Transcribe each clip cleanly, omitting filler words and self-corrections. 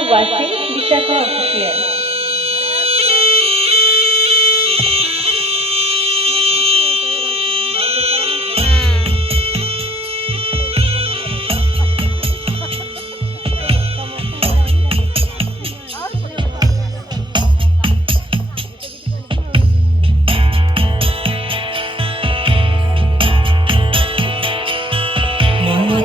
are watching Vishakha Official.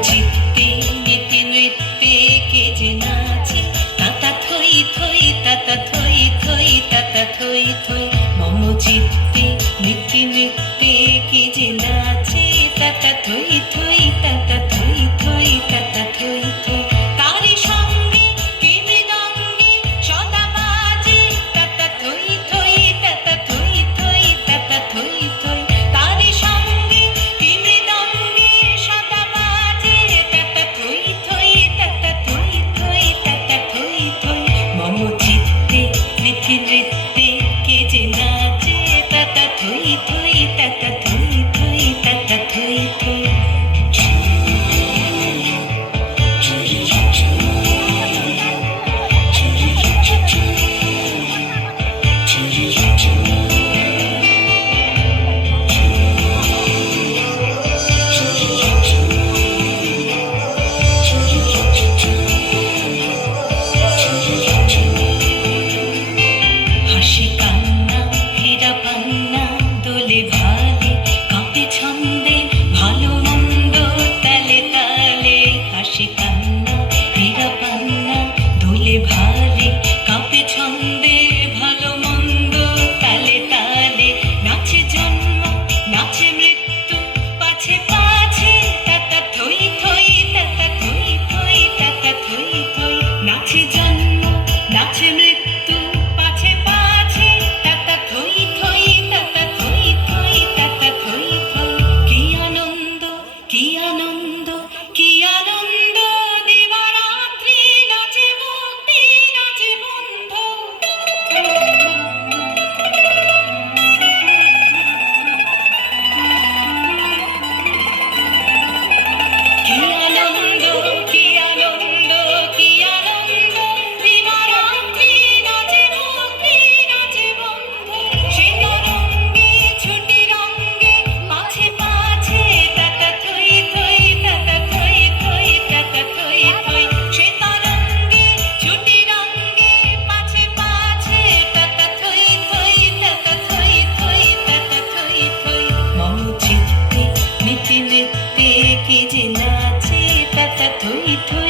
চিত্তে নীতি নৃত্যে কে যে নাচে তাতা থই থই তাতা থই থই তাতা থই থই মম চিত্তে নীতি নৃত্যে কে যে নাচে তাতা থই থই তাতা থই থই তাতা থই থই তারি সঙ্গে কি মৃদঙ্গে সদা বাজে তাতা থই থই তাতা থই থই তাতা থই থই তারি সঙ্গে কি মৃদঙ্গে সদা বাজে তাতা থই থই তাতা থই থই তাতা থই থই মম চিত্তে নীতি নৃত্যে কে যে নাচে তাতা থই থই তাতা থই থই তাতা থই থই হাসি কান্না হীরা পান্না দোলে ভালে কাঁপে ছন্দে ভালো মন্দ তালে তালে হাসি কান্না হীরা পান্না দোলে ভালে কাঁপে ছন্দে ভালো মন্দ তালে তালে নাচে জন্ম নাচে মৃত্যু পাছে পাছে তাতা থই থই তাতা থই থই তাতা থই থই নাচে জন্ম নাচে মৃত্যু পাছে পাছে তাতা থই থই তাতা থই থই তাতা থই থই কি আনন্দ কি আনন্দ কি আনন্দ দিবারাত্রি নাচে মুক্তি নাচে বন্ধ কি আনন্দ কি আনন্দ কি আনন্দ দিবারাত্রি নাচে মুক্তি নাচে বন্ধ সে তরঙ্গে ছুটি রঙ্গে পাছে পাছে তাতা থই থই তাতা থই থই তাতা থই থই সে তরঙ্গে ছুটি রঙ্গে পাছে পাছে তাতা থই থই তাতা থই থই তাতা থই থই মম চিত্তে নীতি নৃত্যে কে যে নাচে তাতা থই থই